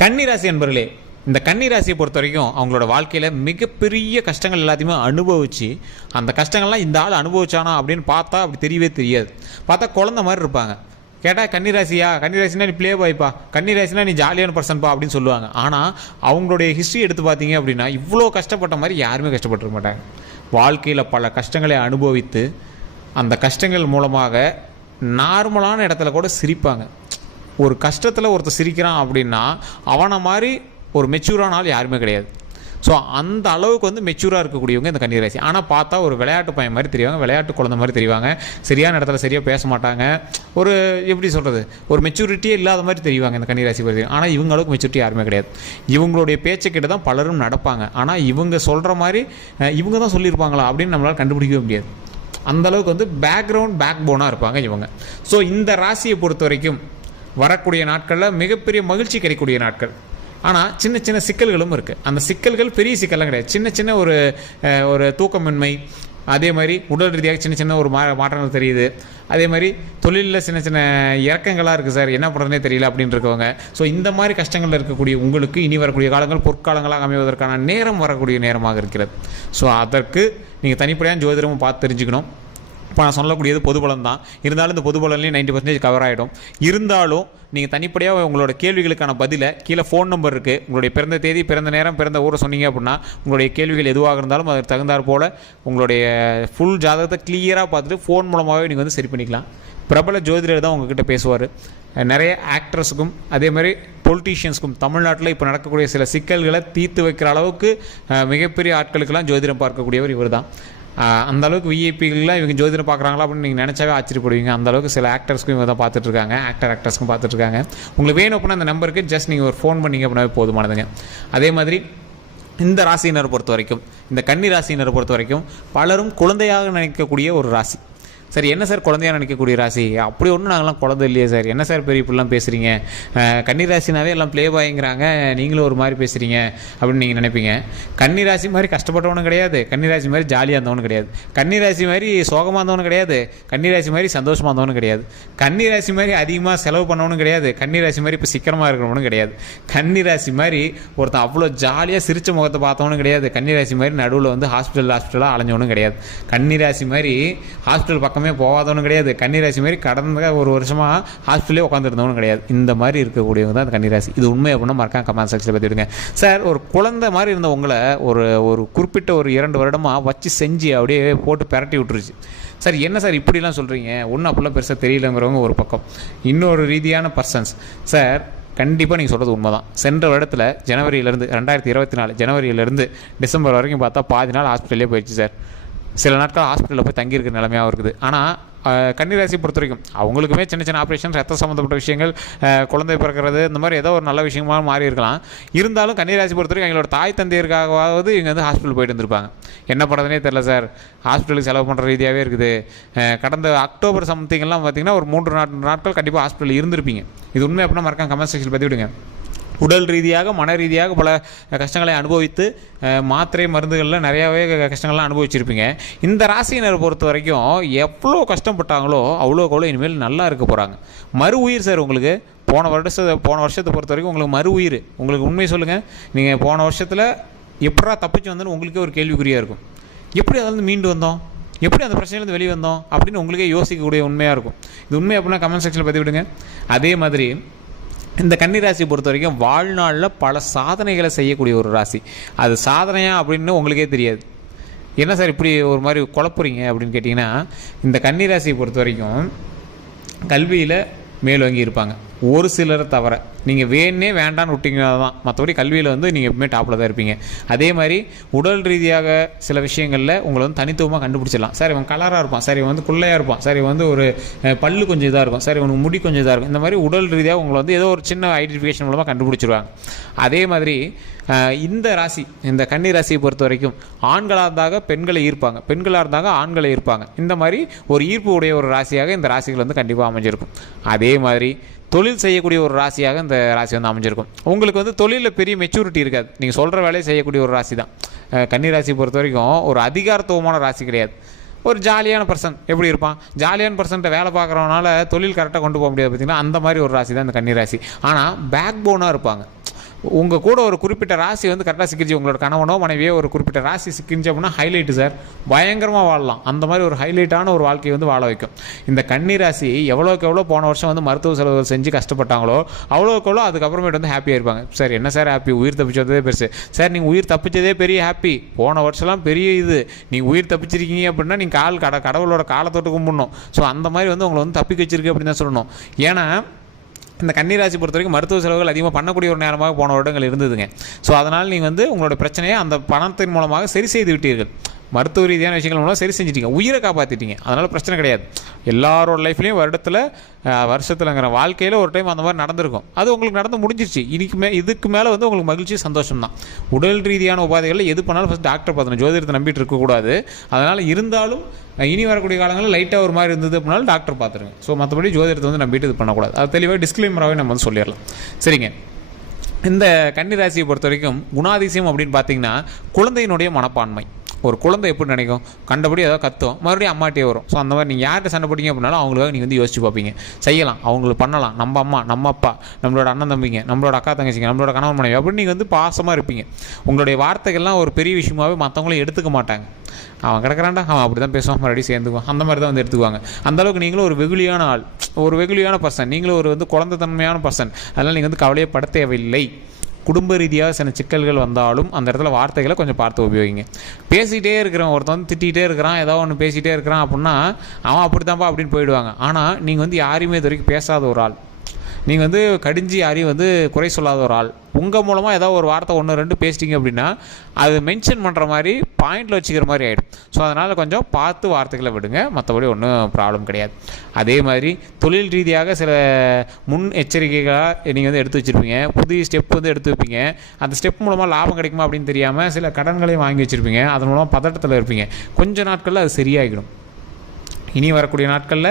கன்னிராசி அன்பர்களே இந்த கன்னிராசியை பொறுத்த வரைக்கும் அவங்களோட வாழ்க்கையில் மிகப்பெரிய கஷ்டங்கள் எல்லாத்தையுமே அனுபவிச்சு அந்த கஷ்டங்கள்லாம் இந்த ஆள் அனுபவிச்சானா அப்படின்னு பார்த்தா அப்படி தெரியவே தெரியாது. பார்த்தா குழந்த மாதிரி இருப்பாங்க. கேட்டால் கன்னிராசியா? கன்னிராசினா நீ ப்ளே பாய்ப்பா கன்னிராசினா நீ ஜாலியான பர்சன்ப்பா அப்படின்னு சொல்லுவாங்க. ஆனால் அவங்களுடைய ஹிஸ்ட்ரி எடுத்து பார்த்தீங்க அப்படின்னா இவ்வளோ கஷ்டப்பட்ட மாதிரி யாருமே கஷ்டப்பட்டுருக்க மாட்டாங்க. வாழ்க்கையில் பல கஷ்டங்களை அனுபவித்து அந்த கஷ்டங்கள் மூலமாக நார்மலான இடத்துல கூட சிரிப்பாங்க. ஒரு கஷ்டத்தில் ஒருத்தர் சிரிக்கிறான் அப்படின்னா அவனை மாதிரி ஒரு மெச்சூரான ஆள் யாருமே கிடையாது. ஸோ அந்த அளவுக்கு வந்து மெச்சூராக இருக்கக்கூடியவங்க இந்த கன்னிராசி. ஆனால் பார்த்தா ஒரு விளையாட்டு பையன் மாதிரி தெரிவாங்க விளையாட்டு குழந்த மாதிரி தெரிவாங்க. சரியான இடத்துல சரியாக பேச மாட்டாங்க. ஒரு எப்படி சொல்கிறது ஒரு மெச்சூரிட்டியே இல்லாத மாதிரி தெரிவாங்க இந்த கன்னிராசி பற்றி ஆனால் இவங்க அளவுக்கு மெச்சூரிட்டி யாருமே கிடையாது. இவங்களுடைய பேச்சை கிட்ட தான் பலரும் நடப்பாங்க. ஆனால் இவங்க சொல்கிற மாதிரி இவங்க தான் சொல்லியிருப்பாங்களா அப்படின்னு நம்மளால் கண்டுபிடிக்கவே முடியாது. அந்தளவுக்கு வந்து பேக்ரவுண்ட் பேக் போனாக இருப்பாங்க இவங்க. ஸோ இந்த ராசியை பொறுத்த வரைக்கும் வரக்கூடிய நாட்களில் மிகப்பெரிய மகிழ்ச்சி கிடைக்கக்கூடிய நாட்கள். ஆனால் சின்ன சின்ன சிக்கல்களும் இருக்குது அந்த சிக்கல்கள் பெரிய சிக்கல்லாம் கிடையாது. சின்ன சின்ன ஒரு ஒரு தூக்கமின்மை அதே மாதிரி உடல் ரீதியாக சின்ன சின்ன ஒரு மா மாற்றங்கள் தெரியுது. அதே மாதிரி தொழிலில் சின்ன சின்ன இறக்கங்களாக இருக்குது சார். என்ன பண்ணுறதுனே தெரியல அப்படின்னு இருக்கவங்க. ஸோ இந்த மாதிரி கஷ்டங்கள் இருக்கக்கூடிய உங்களுக்கு இனி வரக்கூடிய காலங்கள் பொற்காலங்களாக அமைவதற்கான நேரம் வரக்கூடிய நேரமாக இருக்கிறது. ஸோ அதற்கு நீங்கள் தனிப்படையான ஜோதிடமும் பார்த்து தெரிஞ்சுக்கணும். இப்போ நான் சொல்லக்கூடியது பொதுபலம் தான் இருந்தாலும் இந்த பொதுபலன்லேயும் நைன்ட்டி நைன்டி பர்சன்டேஜ் கவர் ஆகிடும் இருந்தாலும் நீங்கள் தனிப்படையாக உங்களோட கேள்விகளுக்கான பதிலை கீழே ஃபோன் நம்பர் இருக்குது உங்களுடைய பிறந்த தேதி பிறந்த நேரம் பிறந்த ஊரை சொன்னீங்க அப்படின்னா உங்களுடைய கேள்விகள் எதுவாக இருந்தாலும் அதுக்கு தகுந்தாற் போல் உங்களுடைய ஃபுல் ஜாதகத்தை கிளியராக பார்த்துட்டு ஃபோன் மூலமாகவே நீங்கள் வந்து சரி பண்ணிக்கலாம். பிரபல ஜோதிடர் தான் உங்ககிட்ட பேசுவார். நிறைய ஆக்ட்ரஸுக்கும் அதே மாதிரி பொலிட்டீஷியன்ஸ்க்கும் தமிழ்நாட்டில் இப்போ நடக்கக்கூடிய சில சிக்கல்களை தீர்த்து வைக்கிற அளவுக்கு மிகப்பெரிய ஆட்களுக்கெல்லாம் ஜோதிடம் பார்க்கக்கூடியவர் இவர் தான் அந்த அளவுக்கு விஐபிகள்லாம் இவங்க ஜோதிடம் பார்க்குறாங்களா அப்படின்னு நீங்கள் நினச்சாவே ஆச்சரியப்படுவீங்க. அந்த அளவுக்கு சில ஆக்டர்ஸ்க்கும் இவங்க தான் பார்த்துட்ருக்காங்க. ஆக்டர் ஆக்டர்ஸ்க்கும் பார்த்துட்ருக்காங்க. உங்களுக்கு வேணும் அப்படின்னா அந்த நம்பருக்கு ஜஸ்ட் நீங்கள் ஒரு ஃபோன் பண்ணீங்க அப்படின்னாவே போதுமானதுங்க. அதே மாதிரி இந்த ராசியினரை பொறுத்த வரைக்கும் இந்த கன்னி ராசியினரை பொறுத்த வரைக்கும் பலரும் குழந்தையாக நினைக்கக்கூடிய ஒரு ராசி. சார் என்ன சார் குழந்தையா நினைக்கக்கூடிய ராசி? அப்படி ஒன்றும் நாங்களாம் குழந்தை இல்லையே சார். என்ன சார் பெரிய இப்படிலாம் பேசுகிறீங்க கன்னி ராசினாவே எல்லாம் ப்ளே பாய்ங்கிறாங்க நீங்களும் ஒரு மாதிரி பேசுகிறீங்க அப்படின்னு நீங்கள் நினைப்பீங்க. கன்னி ராசி மாதிரி கஷ்டப்பட்டவனும் கிடையாது. கன்னி ராசி மாதிரி ஜாலியாக இருந்தவனும் கிடையாது. கன்னி ராசி மாதிரி சோகமாக இருந்தவனும் கிடையாது. கன்னி ராசி மாதிரி சந்தோஷமாக இருந்தவனும் கிடையாது. கன்னி ராசி மாதிரி அதிகமாக செலவு பண்ணவனும் கிடையாது. கன்னி ராசி மாதிரி இப்போ சிக்கனமாக இருக்கிறவனும் கிடையாது. கன்னி ராசி மாதிரி ஒருத்தன் அவ்வளோ ஜாலியாக சிரிச்ச முகத்தை பார்த்தவனும் கிடையாது. கன்னி ராசி மாதிரி நடுவில் வந்து ஹாஸ்பிட்டல் ஹாஸ்பிட்டலாக அலைஞ்சவனும் கிடையாது. கன்னி ராசி மாதிரி ஹாஸ்பிட்டல் பக்கம் போகாதவனும் கிடையாது. கன்னிராசி மாதிரி கடந்த ஒரு வருஷமாக ஹாஸ்பிட்டலே உட்காந்துருந்தவனும் கிடையாது. இந்த மாதிரி இருக்கக்கூடியவங்க தான் அந்த கன்னிராசி. இது உண்மை அப்படின்னா மறக்காம கமெண்ட் செக்ஷனில் பற்றிடுங்க சார் ஒரு குழந்தை மாதிரி இருந்த உங்களை ஒரு ஒரு குறிப்பிட்ட ஒரு இரண்டு வருடமாக வச்சு செஞ்சு அப்படியே போட்டு பிரட்டி விட்டுருச்சு. சார் என்ன சார் இப்படிலாம் சொல்கிறீங்க ஒன்றும் அப்படிலாம் பெருசாக தெரியலங்கிறவங்க ஒரு பக்கம். இன்னொரு ரீதியான பர்சன்ஸ் சார் கண்டிப்பாக நீங்கள் சொல்கிறது உண்மை தான் சென்ற வருடத்தில் ஜனவரியிலேருந்து ரெண்டாயிரத்தி இருபத்தி நாலு ஜனவரியிலேருந்து டிசம்பர் வரைக்கும் பார்த்தா பாதி நாள் ஹாஸ்பிட்டலே போயிடுச்சு சார் சில நாட்கள் ஹாஸ்பிட்டலில் போய் தங்கியிருக்கிற நிலைமையாகவும் இருக்குது. ஆனால் கன்னிராசி பொறுத்த வரைக்கும் அவங்களுக்குமே சின்ன சின்ன ஆப்ரேஷன் ரத்த சம்மந்தப்பட்ட விஷயங்கள் குழந்தை பிறக்கிறது இந்த மாதிரி ஏதோ ஒரு நல்ல விஷயமா மாறி இருக்கலாம். இருந்தாலும் கன்னிராசி பொறுத்த வரைக்கும் எங்களோட தாய் தந்தையருக்காகவாவது இங்கே வந்து ஹாஸ்பிட்டல் போயிட்டு வந்திருப்பாங்க என்ன பண்ணுறதுனே தெரில சார் ஹாஸ்பிட்டலுக்கு செலவு பண்ணுற ரீதியாகவே இருக்குது. கடந்த அக்டோபர் சம்திங் பார்த்திங்கன்னா ஒரு மூன்று நாட்கள் கண்டிப்பாக ஹாஸ்பிட்டல் இருந்திருப்பீங்க. இது உண்மை அப்படின்னா மறக்காம கமெண்ட் செக்ஷன் பற்றி விடுங்க உடல் ரீதியாக மன ரீதியாக பல கஷ்டங்களை அனுபவித்து மாத்திரை மருந்துகளில் நிறையாவே கஷ்டங்கள்லாம் அனுபவிச்சிருப்பீங்க. இந்த ராசியினரை பொறுத்த வரைக்கும் எவ்வளோ கஷ்டப்பட்டாங்களோ அவ்வளோக்கு அவ்வளோ இனிமேல் நல்லா இருக்க போகிறாங்க மறு உயிர் சார் உங்களுக்கு? போன வருஷத்தை போன வருஷத்தை பொறுத்த வரைக்கும் உங்களுக்கு மறு உயிர். உங்களுக்கு உண்மை சொல்லுங்கள் நீங்கள் போன வருஷத்தில் எப்படா தப்பிச்சு வந்தோன்னு உங்களுக்கே ஒரு கேள்விக்குறியாக இருக்கும். எப்படி அதிலிருந்து மீண்டு வந்தோம்? எப்படி அந்த பிரச்சனையிலேருந்து வெளியே வந்தோம்? அப்படின்னு உங்களுக்கே யோசிக்கக்கூடிய உண்மையாக இருக்கும். இது உண்மை அப்படின்னா கமெண்ட் செக்ஷனில் பற்றி விடுங்க அதே மாதிரி இந்த கன்னிராசியை பொறுத்த வரைக்கும் வாழ்நாளில் பல சாதனைகளை செய்யக்கூடிய ஒரு ராசி. அது சாதனையா அப்படின்னு உங்களுக்கே தெரியாது. என்ன சார் இப்படி ஒரு மாதிரி குழப்புறீங்க அப்படின்னு கேட்டிங்கன்னா இந்த கன்னிராசியை பொறுத்த வரைக்கும் கல்வியில் மேலோங்கி இருப்பாங்க. ஒரு சிலரை தவிர. நீங்கள் வேணே வேண்டான்னு விட்டீங்கன்னா தான் மற்றபடி கல்வியில் வந்து நீங்கள் எப்பவுமே டாப்பில் தான் இருப்பீங்க. அதே மாதிரி உடல் ரீதியாக சில விஷயங்களில் உங்களை வந்து தனித்துவமாக கண்டுபிடிச்சிடலாம். சார் இவன் கலராக இருப்பான். சார் இவன் வந்து குள்ளையாக இருப்பான். சார் இவன் வந்து ஒரு பல்லு கொஞ்சம் இதாக இருக்கும். சார் இவனுக்கு முடி கொஞ்சம் இதாக இருக்கும். இந்த மாதிரி உடல் ரீதியாக உங்களை வந்து ஏதோ ஒரு சின்ன ஐடென்டிஃபிகேஷன் மூலமாக கண்டுபிடிச்சிருவாங்க. அதே மாதிரி இந்த ராசி இந்த கன்னி ராசியை பொறுத்த வரைக்கும் ஆண்களாக இருந்தாக பெண்களை ஈர்ப்பாங்க. பெண்களாக இருந்தாங்க ஆண்களை ஈர்ப்பாங்க. இந்த மாதிரி ஒரு ஈர்ப்பு உடைய ஒரு ராசியாக இந்த ராசிகள் வந்து கண்டிப்பாக அமைஞ்சிருக்கும். அதே மாதிரி தொழில் செய்யக்கூடிய ஒரு ராசியாக இந்த ராசி வந்து அமைஞ்சிருக்கும். உங்களுக்கு வந்து தொழிலில் பெரிய மெச்சூரிட்டி இருக்காது. நீங்கள் சொல்கிற வேலையை செய்யக்கூடிய ஒரு ராசி தான் கன்னி ராசி பொறுத்த வரைக்கும் ஒரு அதிகாரத்துவமான ராசி கிடையாது. ஒரு ஜாலியான பர்சன் எப்படி இருப்பான்? ஜாலியான பர்சன்ட்ட வேலை பார்க்குறவனால தொழில் கரெக்டாக கொண்டு போக முடியாது பார்த்தீங்கன்னா அந்த மாதிரி ஒரு ராசி தான் இந்த கன்னி ராசி ஆனால் பேக் போனாக இருப்பாங்க. உங்கள் கூட ஒரு குறிப்பிட்ட ராசி வந்து கரெக்டாக சிக்கிச்சு உங்களோட கணவனோ மனைவியோ ஒரு குறிப்பிட்ட ராசி சிக்கிச்சு அப்படின்னா ஹைலைட்டு சார் பயங்கரமாக வாழலாம். அந்த மாதிரி ஒரு ஹைலைட்டான ஒரு வாழ்க்கையை வந்து வாழ வைக்கும். இந்த கன்னி ராசி எவ்வளோக்கு எவ்வளோ போன வருஷம் வந்து மருத்துவ செலவுகள் செஞ்சு கஷ்டப்பட்டாங்களோ அவ்வளோக்கு எவ்வளோ அதுக்கப்புறமேட்டு வந்து ஹாப்பியாக இருப்பாங்க சார் என்ன சார் ஹாப்பி உயிர் தப்பிச்சதே பெருசு. சார் நீங்கள் உயிர் தப்பிச்சதே பெரிய ஹாப்பி போன வருஷம்லாம் பெரிய இது. நீங்கள் உயிர் தப்பிச்சிருக்கீங்க அப்படின்னா நீங்கள் கால் கட கடவுளோட காலத்தொட்டு கும்பிடணும். ஸோ அந்த மாதிரி வந்து உங்களை வந்து தப்பிக்க வச்சிருக்கு அப்படின்னு தான் சொல்லணும். ஏன்னா இந்த கன்னிராசி பொறுத்த வரைக்கும் மருத்துவ செலவுகள் அதிகமாக பண்ணக்கூடிய ஒரு நேரமாக போன வருடங்கள் இருந்ததுங்க. ஸோ அதனால் நீங்கள் வந்து உங்களோட பிரச்சனையை அந்த பணத்தின் மூலமாக சரி செய்து விட்டீர்கள். மருத்துவ ரீதியான விஷயங்கள் மூலம் சரி செஞ்சிட்டீங்க. உயிரை காப்பாற்றிட்டீங்க அதனால் பிரச்சனை கிடையாது. எல்லாரோட லைஃப்லேயும் வருடத்தில் வருஷத்துலங்கிற வாழ்க்கையில் ஒரு டைம் அந்த மாதிரி நடந்திருக்கும். அது உங்களுக்கு நடந்து முடிஞ்சிருச்சு. இதுக்கு மே இதுக்கு மேலே வந்து உங்களுக்கு மகிழ்ச்சி சந்தோஷம் தான் உடல் ரீதியான உபாதைகளில் எது பண்ணாலும் ஃபஸ்ட் டாக்டர் பார்த்தணும் ஜோதிடத்தை நம்பிட்டு இருக்கக்கூடாது அதனால் இருந்தாலும் இனி வரக்கூடிய காலங்களில் லைட்டாக ஒரு மாதிரி இருந்தது அப்படின்னாலும் டாக்டர் பார்த்துருங்க. ஸோ மற்றபடி ஜோதிடத்தை வந்து நம்பிட்டு இது பண்ணக்கூடாது. அது தெளிவாக டிஸ்க்ளைமராகவே நம்ம வந்து சொல்லிடலாம். சரிங்க. இந்த கன்னிராசியை பொறுத்த வரைக்கும் குணாதிசயம் அப்படின்னு பார்த்தீங்கன்னா குழந்தையினுடைய மனப்பான்மை. ஒரு குழந்தை எப்படி நினைக்கும்? கண்டபடி ஏதாவது கத்தும். மறுபடியும் அம்மாட்டே வரும். ஸோ அந்த மாதிரி நீங்கள் யார்கிட்ட சண்டை போட்டீங்க அப்படின்னாலும் அவங்களுக்காக நீங்கள் வந்து யோசிச்சு பார்ப்பீங்க. செய்யலாம். அவங்களுக்கு பண்ணலாம். நம்ம அம்மா நம்ம அப்பா நம்மளோட அண்ணன் தம்பிங்க நம்மளோட அக்கா தங்கச்சிங்க நம்மளோட கணவன் மனைவி அப்படின்னு நீங்கள் வந்து பாசமாக இருப்பீங்க. உங்களுடைய வார்த்தைகள்லாம் ஒரு பெரிய விஷயமாவே மற்றவங்களும் எடுத்துக்க மாட்டாங்க. அவன் கிடக்கிறான்டா. அவன் அப்படி தான் பேசுவான். மறுபடியும் சேர்ந்துக்குவான். அந்த மாதிரி தான் வந்து எடுத்துக்குவாங்க. அந்த அளவுக்கு நீங்களும் ஒரு வெகுளியான ஆள். ஒரு வெகுளியான பர்சன் நீங்களும் ஒரு வந்து குழந்தைத்தன்மையான பர்சன் அதனால் நீங்கள் வந்து கவலையை பட தேவையில்லை. குடும்ப ரீதியாக சில சிக்கல்கள் வந்தாலும் அந்த இடத்துல வார்த்தைகளை கொஞ்சம் பார்த்து உபயோகிங்க. பேசிகிட்டே இருக்கிறவன் ஒருத்தன் வந்து திட்டிகிட்டே இருக்கிறான் ஏதோ ஒன்று பேசிகிட்டே இருக்கிறான் அப்படின்னா அவன் அப்படி தான்ப்பா அப்படின்னு போயிடுவாங்க. ஆனால் நீங்கள் வந்து யாரையுமே இது வரைக்கும் பேசாத ஒரு ஆள். நீங்கள் வந்து கடிஞ்சி யாரையும் வந்து குறை சொல்லாத ஒரு ஆள். உங்கள் மூலமாக ஏதாவது ஒரு வார்த்தை ஒன்று ரெண்டு பேசிட்டீங்க அப்படின்னா அது மென்ஷன் பண்ணுற மாதிரி பாயிண்டில் வச்சுக்கிற மாதிரி ஆகிடும் ஸோ அதனால் கொஞ்சம் பார்த்து வார்த்தைகளை விடுங்க. மற்றபடி ஒன்றும் ப்ராப்ளம் கிடையாது. அதே மாதிரி தொழில் ரீதியாக சில முன் எச்சரிக்கைகளாக நீங்கள் வந்து எடுத்து வச்சுருப்பீங்க. புதிய ஸ்டெப் வந்து எடுத்து வைப்பீங்க. அந்த ஸ்டெப் மூலமாக லாபம் கிடைக்குமா அப்படின்னு தெரியாமல் சில கடன்களையும் வாங்கி வச்சுருப்பீங்க. அதன் மூலமாக பதட்டத்தில் இருப்பீங்க. கொஞ்ச நாட்களில் அது சரியாகிடும். இனி வரக்கூடிய நாட்களில்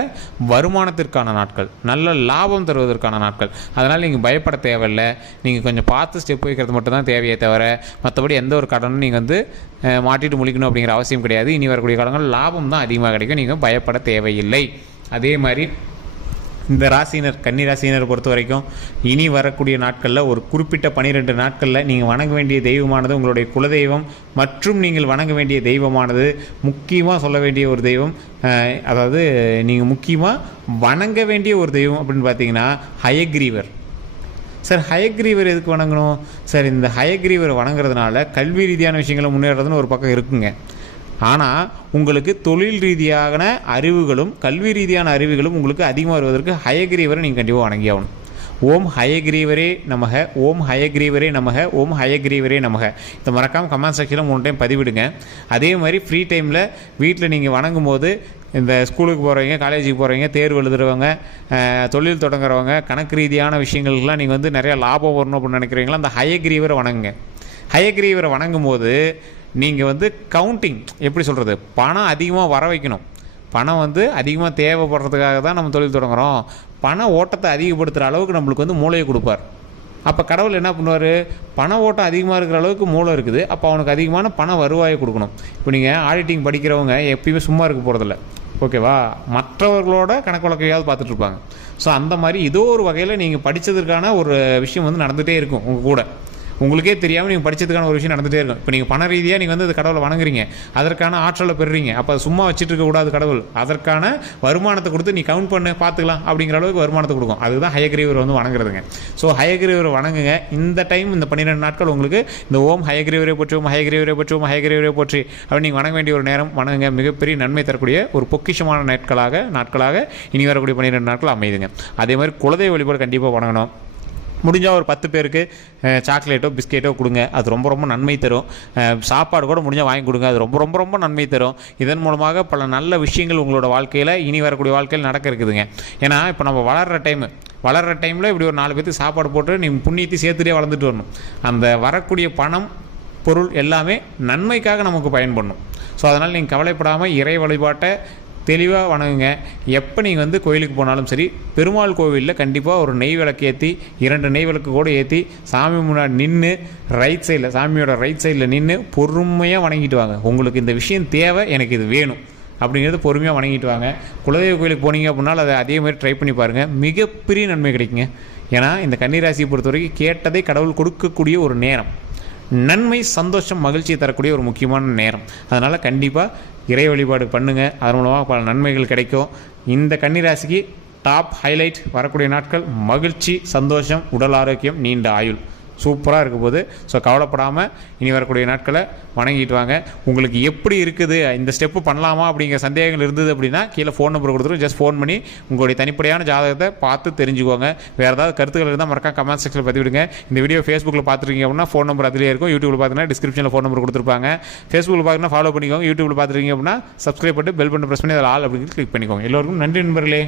வருமானத்திற்கான நாட்கள் நல்ல லாபம் தருவதற்கான நாட்கள். அதனால் நீங்கள் பயப்பட தேவையில்லை. நீங்கள் கொஞ்சம் பார்த்து ஸ்டெப் வைக்கிறது மட்டும் தான் தேவையே தவிர மற்றபடி எந்த ஒரு கடனும் நீங்கள் வந்து மாட்டிட்டு முழிக்கணும் அப்படிங்கிற அவசியம் கிடையாது. இனி வரக்கூடிய காலங்கள் லாபம் தான் அதிகமாக கிடைக்கும். நீங்கள் பயப்பட தேவையில்லை. அதே மாதிரி இந்த ராசினர் கன்னி ராசினர் பொறுத்த வரைக்கும் இனி வரக்கூடிய நாட்களில் ஒரு குறிப்பிட்ட பனிரெண்டு நாட்களில் நீங்கள் வணங்க வேண்டிய தெய்வமானது உங்களுடைய குலதெய்வம் மற்றும் நீங்கள் வணங்க வேண்டிய தெய்வமானது. முக்கியமாக சொல்ல வேண்டிய ஒரு தெய்வம் அதாவது நீங்கள் முக்கியமாக வணங்க வேண்டிய ஒரு தெய்வம் அப்படின்னு பார்த்தீங்கன்னா ஹயக்ரீவர். சார் ஹயக்ரீவர் எதுக்கு வணங்கணும்? சார் இந்த ஹயக்ரீவர் வணங்குறதுனால கல்வி ரீதியான விஷயங்களை முன்னேறதுன்னு ஒரு பக்கம் இருக்குங்க. ஆனால் உங்களுக்கு தொழில் ரீதியான அறிவுகளும் கல்வி ரீதியான அறிவுகளும் உங்களுக்கு அதிகமாக வருவதற்கு ஹயகிரீவரை நீங்கள் கண்டிப்பாக வணங்கி ஆகணும். ஓம் ஹயகிரீவரே நமக ஓம் ஹயகிரீவரே நமக ஓம் ஹயகிரீவரே நமக. இதை மறக்காமல் கமெண்ட் செக்ஷனில் மூணு டைம் பதிவிடுங்க. அதே மாதிரி ஃப்ரீ டைமில் வீட்டில் நீங்கள் வணங்கும் போது இந்த ஸ்கூலுக்கு போகிறவங்க காலேஜுக்கு போகிறவங்க தேர்வு எழுதுறவங்க தொழில் தொடங்குறவங்க கணக்கு ரீதியான விஷயங்களுக்கெல்லாம் நீங்கள் வந்து நிறையா லாபம் வரணும் அப்படின்னு நினைக்கிறீங்களா? அந்த ஹயகிரீவரை வணங்குங்க. ஹயகிரீவரை வணங்கும் போது நீங்கள் வந்து கவுண்டிங் எப்படி சொல்கிறது பணம் அதிகமாக வர வைக்கணும். பணம் வந்து அதிகமாக தேவைப்படுறதுக்காக தான் நம்ம தொழில் தொடங்குறோம். பண ஓட்டத்தை அதிகப்படுத்துகிற அளவுக்கு நம்மளுக்கு வந்து மூளையை கொடுப்பார். அப்போ கடவுள் என்ன பண்ணுவார்? பண ஓட்டம் அதிகமாக இருக்கிற அளவுக்கு மூளை இருக்குது. அப்போ அவனுக்கு அதிகமான பண வருவாயை கொடுக்கணும். இப்போ நீங்கள் ஆடிட்டிங் படிக்கிறவங்க எப்பயுமே சும்மா இருக்க போகிறதில்ல ஓகேவா மற்றவர்களோட கணக்கு வழக்கையாவது பார்த்துட்ருப்பாங்க ஸோ அந்த மாதிரி ஏதோ ஒரு வகையில் நீங்கள் படித்ததற்கான ஒரு விஷயம் வந்து நடந்துகிட்டே இருக்கும் உங்கள் கூட. உங்களுக்கே தெரியாமல் நீங்கள் படித்ததுக்கான ஒரு விஷயம் நடந்துகிட்டே இருக்கும். இப்போ நீங்கள் பண ரீதியாக நீங்கள் வந்து அது கடவுளை வணங்குறீங்க. அதற்கான ஆற்றலை பெறுறீங்க. அப்போ அது சும்மா வச்சுட்டு இருக்கக்கூடாது கடவுள். அதற்கான வருமானத்தை கொடுத்து நீ கவுண்ட் பண்ணு பார்த்துக்கலாம் அப்படிங்கிற அளவுக்கு வருமானத்தை கொடுக்கும். அதுதான் ஹயக்ரீவர் வந்து வணங்குறதுங்க. ஸோ ஹயக்ரீவர் வணங்குங்க. இந்த டைம் இந்த பன்னிரெண்டு நாட்கள் உங்களுக்கு இந்த ஓம் ஹயக்ரீவரை போற்றுவோம் ஹயக்ரீவரை போற்றுவோம் ஹயக்ரீவரை போற்றி அப்படி நீங்கள் வணங்க வேண்டிய ஒரு நேரம் வணங்குங்க. மிகப்பெரிய நன்மை தரக்கூடிய ஒரு பொக்கிஷமான நாட்களாக நாட்களாக இனி வரக்கூடிய பன்னிரெண்டு நாட்கள் அமையுதுங்க. அதே மாதிரி குலதெய்வ வழிபாடு கண்டிப்பாக வணங்கணும். முடிஞ்சால் ஒரு பத்து பேருக்கு சாக்லேட்டோ பிஸ்கெட்டோ கொடுங்க. அது ரொம்ப ரொம்ப நன்மை தரும். சாப்பாடு கூட முடிஞ்சால் வாங்கி கொடுங்க. அது ரொம்ப ரொம்ப ரொம்ப நன்மை தரும். இதன் மூலமாக பல நல்ல விஷயங்கள் உங்களோட வாழ்க்கையில் இனி வரக்கூடிய வாழ்க்கையில் நடக்க இருக்குதுங்க. ஏன்னா இப்போ நம்ம வளர்கிற டைமு வளர்கிற டைமில் இப்படி ஒரு நாலு பேர்த்து சாப்பாடு போட்டு நீ புண்ணியத்தை சேர்த்துட்டே வளர்ந்துட்டு வரணும். அந்த வரக்கூடிய பணம் பொருள் எல்லாமே நன்மைக்காக நமக்கு பயன்படணும். ஸோ அதனால் நீங்கள் கவலைப்படாமல் இறை வழிபாட்டை தெளிவாக வணங்குங்க. எப்போ நீங்கள் வந்து கோயிலுக்கு போனாலும் சரி பெருமாள் கோவிலில் கண்டிப்பாக ஒரு நெய் விளக்கு ஏற்றி இரண்டு நெய் விளக்கு கூட ஏற்றி சாமி முன்னாடி நின்று ரைட் சைடில் சாமியோட ரைட் சைடில் நின்று பொறுமையாக வணங்கிட்டு வாங்க. உங்களுக்கு இந்த விஷயம் தேவை எனக்கு இது வேணும். அப்படிங்கிறது பொறுமையாக வணங்கிட்டு வாங்க. குலதெய்வ கோயிலுக்கு போனீங்க அப்படின்னாலும் அதை அதே மாதிரி ட்ரை பண்ணி பாருங்கள் மிகப்பெரிய நன்மை கிடைக்குங்க. ஏன்னா இந்த கன்னிராசியை பொறுத்த வரைக்கும் கேட்டதை கடவுள் கொடுக்கக்கூடிய ஒரு நேரம். நன்மை சந்தோஷம் மகிழ்ச்சியை தரக்கூடிய ஒரு முக்கியமான நேரம். அதனால் கண்டிப்பாக இறை வழிபாடு பண்ணுங்கள் அதன் மூலமாக பல நன்மைகள் கிடைக்கும். இந்த கன்னிராசிக்கு டாப் ஹைலைட் வரக்கூடிய நாட்கள் மகிழ்ச்சி சந்தோஷம் உடல் ஆரோக்கியம் நீண்ட ஆயுள். சூப்பராக இருக்க போது ஸோ கவலைப்படாமல் இனி வரக்கூடிய நாட்களை வணங்கிட்டு வாங்க. உங்களுக்கு எப்படி இருக்குது இந்த ஸ்டெப்பு பண்ணலாமா அப்படிங்கிற சந்தேகங்கள் இருந்தது அப்படின்னா கீழே ஃபோன் நம்பர் கொடுத்துரும் ஜஸ்ட் ஃபோன் பண்ணி உங்களுடைய தனிப்படையான ஜாதகத்தை பார்த்து தெரிஞ்சுக்கோங்க. வேறு ஏதாவது கருத்துக்கள் இருந்தால் மறக்காம கமெண்ட் செக்ஷனில் பதிவிடுங்க. இந்த வீடியோ ஃபேஸ்புக்கில் பார்த்துருக்கீங்க அப்படின்னா ஃபோன் நம்பர் அதிலே இருக்கும். யூடியூப்பில் பார்த்தீங்கன்னா டிஸ்கிரிப்ஷனில் ஃபோன் நம்பர் கொடுத்துருப்பாங்க. ஃபேஸ்புக்கில் பார்த்தீங்கன்னா ஃபாலோ பண்ணிக்கோங்க. யூடியூபில் பார்த்துருக்கீங்க அப்படின்னா சப்ஸ்கிரைப் பண்ணிட்டு பெல் பண்ணி ப்ரெஸ் பண்ணி அதில் ஆல் அப்படின்னு கிளிக் பண்ணிக்கோங்க. எல்லோருக்கும் நன்றி நண்பர்களே.